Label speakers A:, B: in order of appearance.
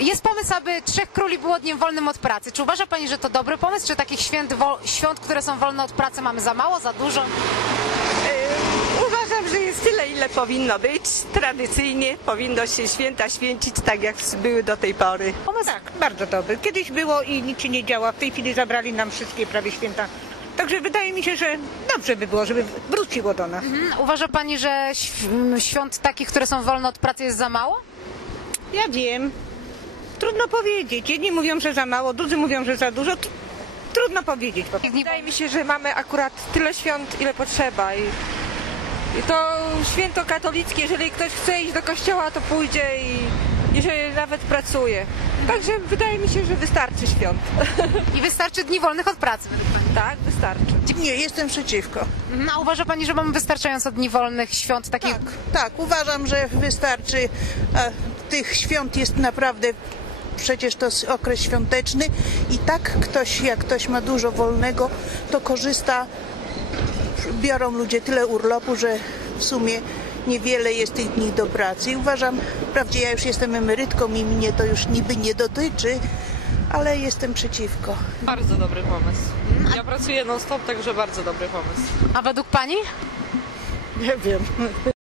A: Jest pomysł, aby Trzech Króli było dniem wolnym od pracy. Czy uważa Pani, że to dobry pomysł? Czy takich świąt, które są wolne od pracy, mamy za mało, za dużo?
B: Uważam, że jest tyle, ile powinno być. Tradycyjnie powinno się święta święcić tak, jak były do tej pory.
C: Tak, bardzo dobry. Kiedyś było i nic się nie działa. W tej chwili zabrali nam wszystkie prawie święta. Także wydaje mi się, że dobrze by było, żeby wróciło do nas.
A: Uważa Pani, że świąt takich, które są wolne od pracy, jest za mało?
C: Ja wiem. Trudno powiedzieć. Jedni mówią, że za mało, drudzy mówią, że za dużo. Trudno powiedzieć.
D: Wydaje mi się, że mamy akurat tyle świąt, ile potrzeba. I to święto katolickie, jeżeli ktoś chce iść do kościoła, to pójdzie i jeżeli nawet pracuje. Także wydaje mi się, że wystarczy świąt.
A: I wystarczy dni wolnych od pracy, według Pani?
D: Tak, wystarczy.
E: Nie, jestem przeciwko.
A: A uważa Pani, że mamy wystarczająco dni wolnych, świąt takich?
E: Tak, uważam, że wystarczy. Tych świąt jest naprawdę, przecież to jest okres świąteczny i tak jak ktoś ma dużo wolnego, to korzysta. Biorą ludzie tyle urlopu, że w sumie niewiele jest tych dni do pracy. I uważam, wprawdzie ja już jestem emerytką i mnie to już niby nie dotyczy, ale jestem przeciwko.
F: Bardzo dobry pomysł. Ja pracuję non-stop, także bardzo dobry pomysł.
A: A według Pani?
G: Nie wiem.